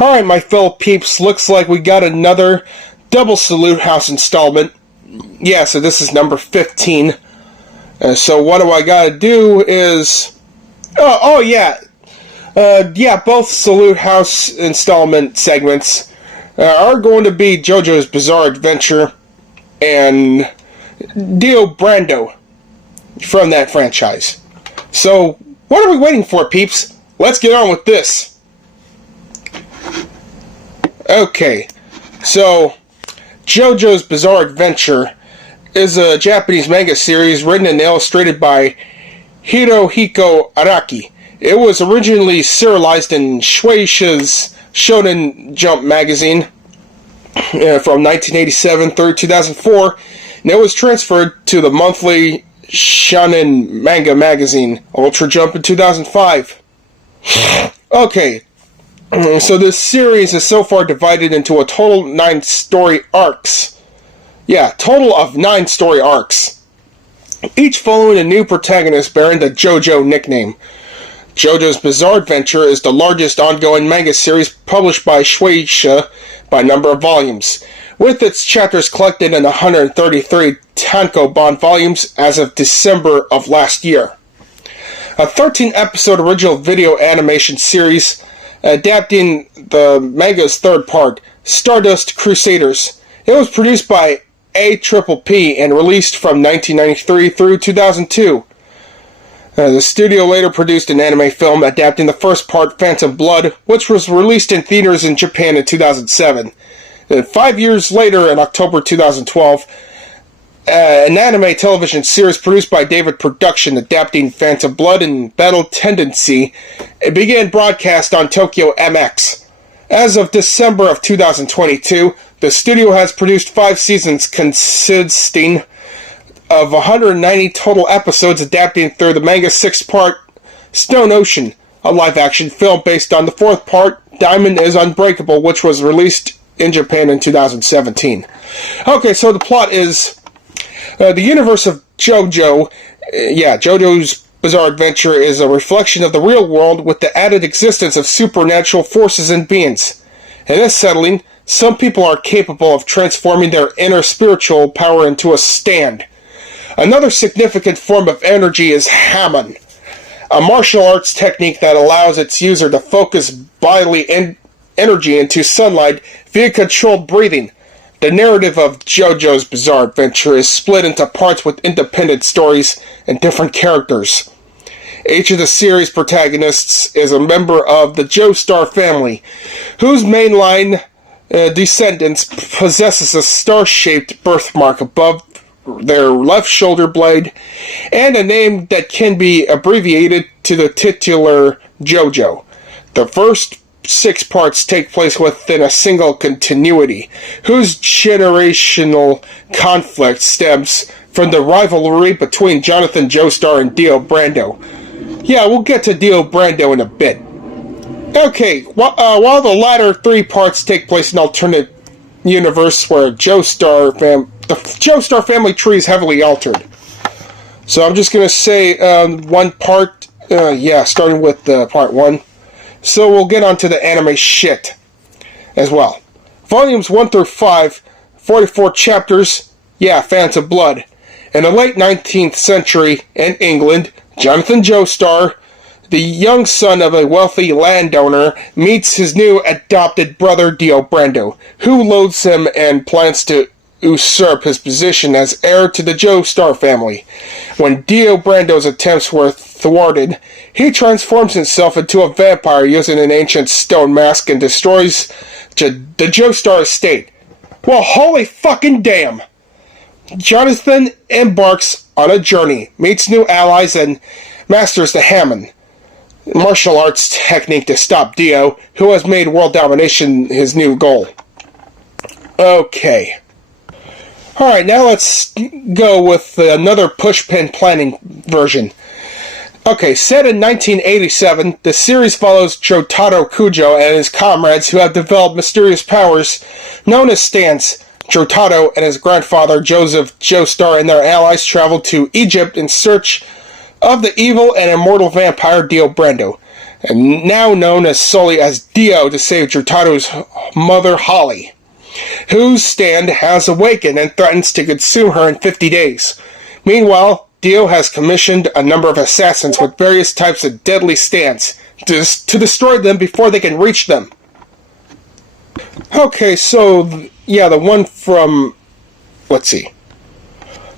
Alright, my fellow peeps, looks like we got another Double Salute House installment. Yeah, so this is number 15. So what do I gotta do is... both Salute House installment segments are going to be Jojo's Bizarre Adventure and Dio Brando from that franchise. So, what are we waiting for, peeps? Let's get on with this. Okay, so Jojo's Bizarre Adventure is a Japanese manga series written and illustrated by Hirohiko Araki. It was originally serialized in Shueisha's Shonen Jump magazine from 1987 through 2004, and it was transferred to the monthly Shonen Manga magazine Ultra Jump in 2005. Okay, so this series is so far divided into a total 9 story arcs. Yeah, total of 9 story arcs, each following a new protagonist bearing the Jojo nickname. Jojo's Bizarre Adventure is the largest ongoing manga series published by Shueisha by number of volumes, with its chapters collected in 133 tankobon volumes as of December of last year. A 13-episode original video animation series adapting the manga's third part, Stardust Crusaders. It was produced by APPP and released from 1993 through 2002. The studio later produced an anime film adapting the first part, Phantom Blood, which was released in theaters in Japan in 2007. 5 years later, in October 2012, an anime television series produced by David Production adapting Phantom Blood and Battle Tendency began broadcast on Tokyo MX. As of December of 2022, the studio has produced 5 seasons consisting of 190 total episodes adapting through the manga 6-part Stone Ocean, a live-action film based on the 4th part, Diamond is Unbreakable, which was released in Japan in 2017. Okay, so the plot is... the universe of Jojo, Jojo's Bizarre Adventure is a reflection of the real world with the added existence of supernatural forces and beings. In this settling, some people are capable of transforming their inner spiritual power into a stand. Another significant form of energy is Hamon, a martial arts technique that allows its user to focus bodily energy into sunlight via controlled breathing. The narrative of Jojo's Bizarre Adventure is split into parts with independent stories and different characters. Each of the series protagonists is a member of the Joestar family, whose mainline descendants possesses a star-shaped birthmark above their left shoulder blade, and a name that can be abbreviated to the titular Jojo. The first 6 parts take place within a single continuity, whose generational conflict stems from the rivalry between Jonathan Joestar and Dio Brando. Yeah, we'll get to Dio Brando in a bit. Okay, while the latter 3 parts take place in an alternate universe where the Joestar family tree is heavily altered. So I'm just going to say one part, starting with part 1. So we'll get on to the anime shit as well. Volumes 1 through 5, 44 chapters, Phantom Blood. In the late 19th century in England, Jonathan Joestar, the young son of a wealthy landowner, meets his new adopted brother Dio Brando, who loathes him and plans to usurp his position as heir to the Joestar family. When Dio Brando's attempts were thwarted, he transforms himself into a vampire using an ancient stone mask and destroys the Joestar estate. Well, holy fucking damn! Jonathan embarks on a journey, meets new allies, and masters the Hamon martial arts technique to stop Dio, who has made world domination his new goal. Okay. Alright, now let's go with another pushpin planning version. Okay, set in 1987, the series follows Jotaro Kujo and his comrades who have developed mysterious powers known as stands. Jotaro and his grandfather Joseph Joestar and their allies travel to Egypt in search of the evil and immortal vampire Dio Brando. and now known solely as Dio, to save Jurtado's mother, Holly, whose stand has awakened and threatens to consume her in 50 days. Meanwhile, Dio has commissioned a number of assassins with various types of deadly stands to destroy them before they can reach them. Okay, so, yeah, the one from... let's see.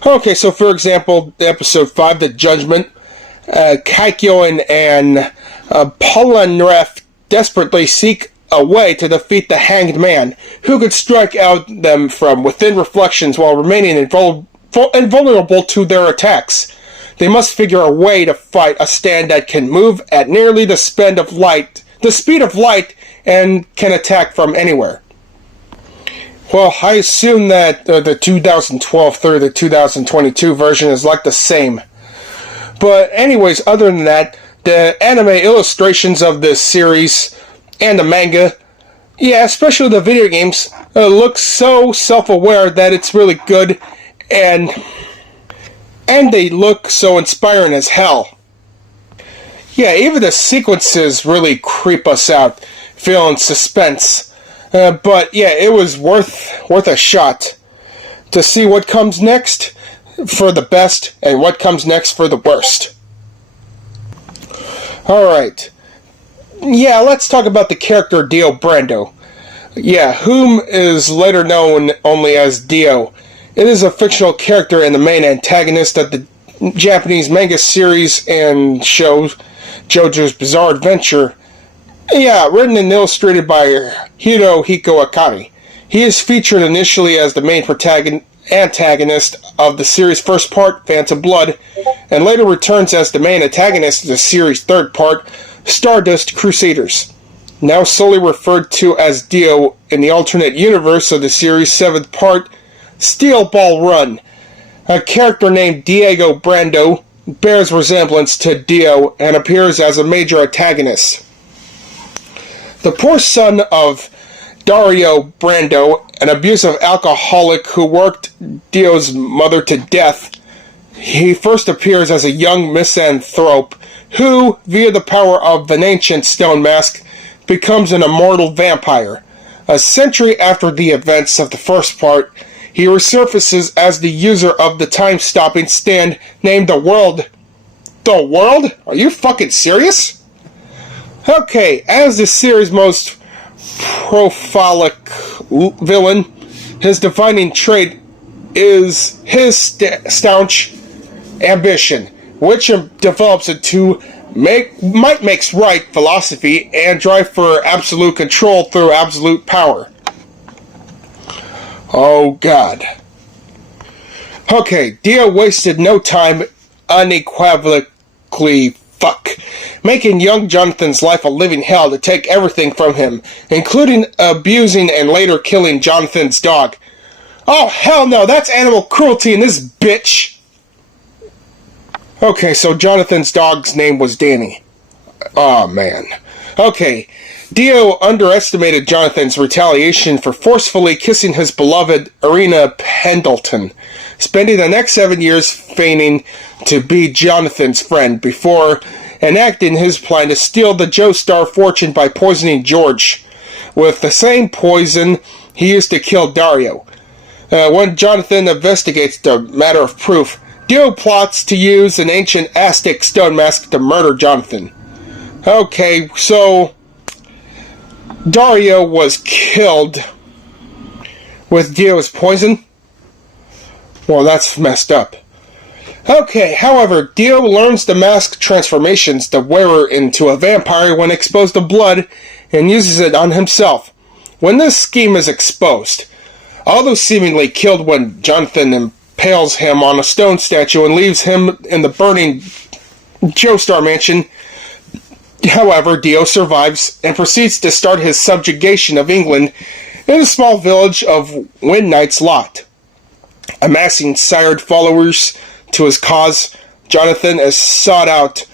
Okay, so for example, episode 5, The Judgment, Kaikyo and Polnareff desperately seek a way to defeat the Hanged Man, who could strike out them from within reflections while remaining invulnerable to their attacks. They must figure a way to fight a stand that can move at nearly the speed of light, and can attack from anywhere. Well, I assume that the 2012 through the 2022 version is like the same. But anyways, other than that, the anime illustrations of this series and the manga, yeah, especially the video games, look so self-aware that it's really good, and they look so inspiring as hell. Yeah, even the sequences really creep us out, feeling suspense. But yeah, it was worth a shot to see what comes next for the best and what comes next for the worst. Alright. Yeah, let's talk about the character Dio Brando. Yeah, whom is later known only as Dio. It is a fictional character and the main antagonist of the Japanese manga series and show Jojo's Bizarre Adventure. Yeah, written and illustrated by Hirohiko Akari. He is featured initially as the main antagonist of the series' first part, Phantom Blood, and later returns as the main antagonist of the series' third part, Stardust Crusaders. Now solely referred to as Dio in the alternate universe of the series' seventh part, Steel Ball Run. A character named Diego Brando bears resemblance to Dio and appears as a major antagonist. The poor son of Dario Brando, an abusive alcoholic who worked Dio's mother to death, he first appears as a young misanthrope who, via the power of an ancient stone mask, becomes an immortal vampire. A century after the events of the first part, he resurfaces as the user of the time-stopping stand named the World. The World? Are you fucking serious? Okay, as the series' most prolific villain, his defining trait is his staunch ambition, which develops into might makes right philosophy and drive for absolute control through absolute power. Oh God. Okay, Dio wasted no time unequivocally making young Jonathan's life a living hell to take everything from him, including abusing and later killing Jonathan's dog. Oh, hell no, that's animal cruelty in this bitch! Okay, so Jonathan's dog's name was Danny. Oh, man. Okay, Dio underestimated Jonathan's retaliation for forcefully kissing his beloved Irina Pendleton, spending the next 7 years feigning to be Jonathan's friend before enacting his plan to steal the Joestar fortune by poisoning George with the same poison he used to kill Dario. When Jonathan investigates the matter of proof, Dio plots to use an ancient Aztec stone mask to murder Jonathan. Okay, so Dario was killed with Dio's poison? Well, that's messed up. Okay, however, Dio learns the mask transformations the wearer into a vampire when exposed to blood and uses it on himself. When this scheme is exposed, although seemingly killed when Jonathan impales him on a stone statue and leaves him in the burning Joestar mansion, however, Dio survives and proceeds to start his subjugation of England in the small village of Win Knight's Lot. Amassing sired followers to his cause, Jonathan is sought out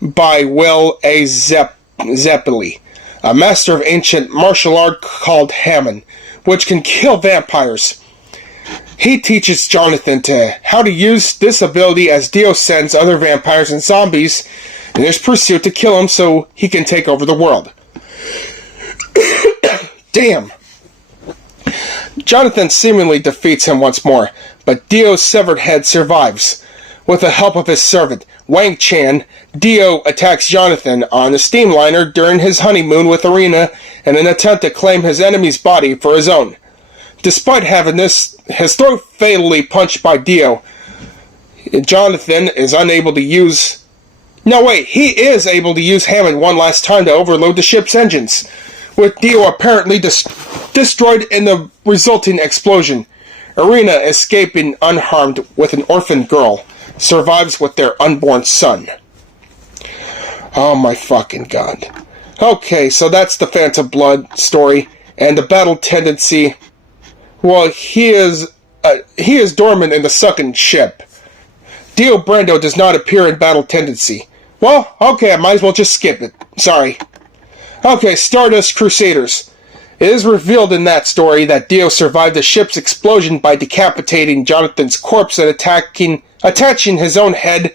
by Will A. Zeppeli, a master of ancient martial art called Hammond, which can kill vampires. He teaches Jonathan how to use this ability as Dio sends other vampires and zombies in his pursuit to kill him so he can take over the world. Damn. Jonathan seemingly defeats him once more, but Dio's severed head survives. With the help of his servant, Wang Chan, Dio attacks Jonathan on a steamliner during his honeymoon with Irina in an attempt to claim his enemy's body for his own. Despite having his throat fatally punched by Dio, Jonathan is unable to use... No, wait, he is able to use Hammond one last time to overload the ship's engines, with Dio apparently destroyed in the resulting explosion. Irina, escaping unharmed with an orphan girl, survives with their unborn son. Oh my fucking god. Okay, so that's the Phantom Blood story, and the battle tendency... Well, he is dormant in the second ship. Dio Brando does not appear in battle tendency. Well, okay, I might as well just skip it. Sorry. Okay, Stardust Crusaders. It is revealed in that story that Dio survived the ship's explosion by decapitating Jonathan's corpse and attaching his own head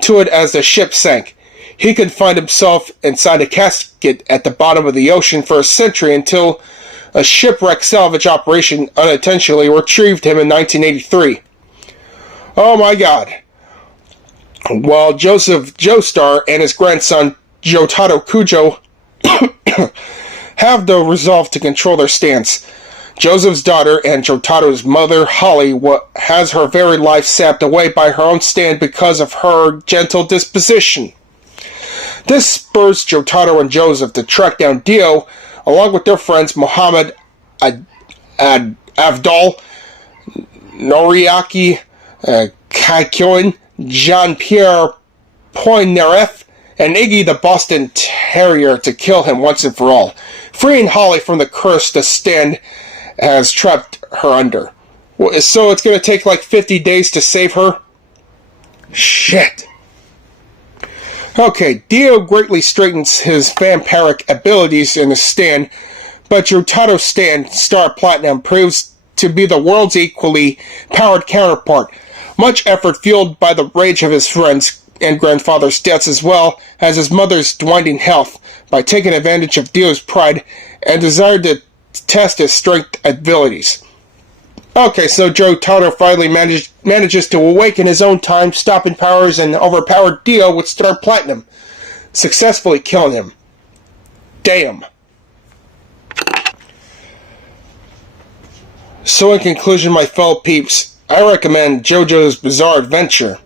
to it as the ship sank. He could find himself inside a casket at the bottom of the ocean for a century until a shipwreck salvage operation unintentionally retrieved him in 1983. Oh my god. While Joseph Joestar and his grandson Jotaro Kujo have the resolve to control their stance, Joseph's daughter and Jotaro's mother, Holly, has her very life sapped away by her own stand because of her gentle disposition. This spurs Jotaro and Joseph to track down Dio, along with their friends Muhammad Avdol, Noriaki Kaikyoin, Jean-Pierre Poinereff, and Iggy the Boston Terrier to kill him once and for all, freeing Holly from the curse the stand has trapped her under. So it's going to take like 50 days to save her? Shit. Okay, Dio greatly straightens his vampiric abilities in the stand, but Jotaro's stand, Star Platinum, proves to be the world's equally powered counterpart. Much effort fueled by the rage of his friends and grandfather's deaths, as well as his mother's dwindling health, by taking advantage of Dio's pride and desire to test his strength abilities. Okay, so Jotaro finally manages to awaken his own time, stopping powers, and overpower Dio with Star Platinum, successfully killing him. Damn. So in conclusion, my fellow peeps, I recommend JoJo's Bizarre Adventure.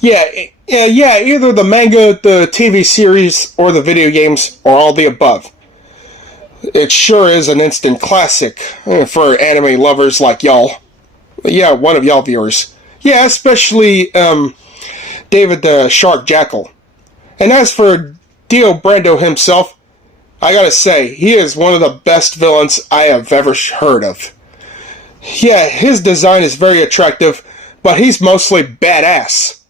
Yeah, either the manga, the TV series, or the video games, or all the above. It sure is an instant classic for anime lovers like y'all. Yeah, one of y'all viewers. Yeah, especially David the Shark Jackal. And as for Dio Brando himself, I gotta say, he is one of the best villains I have ever heard of. Yeah, his design is very attractive, but he's mostly badass.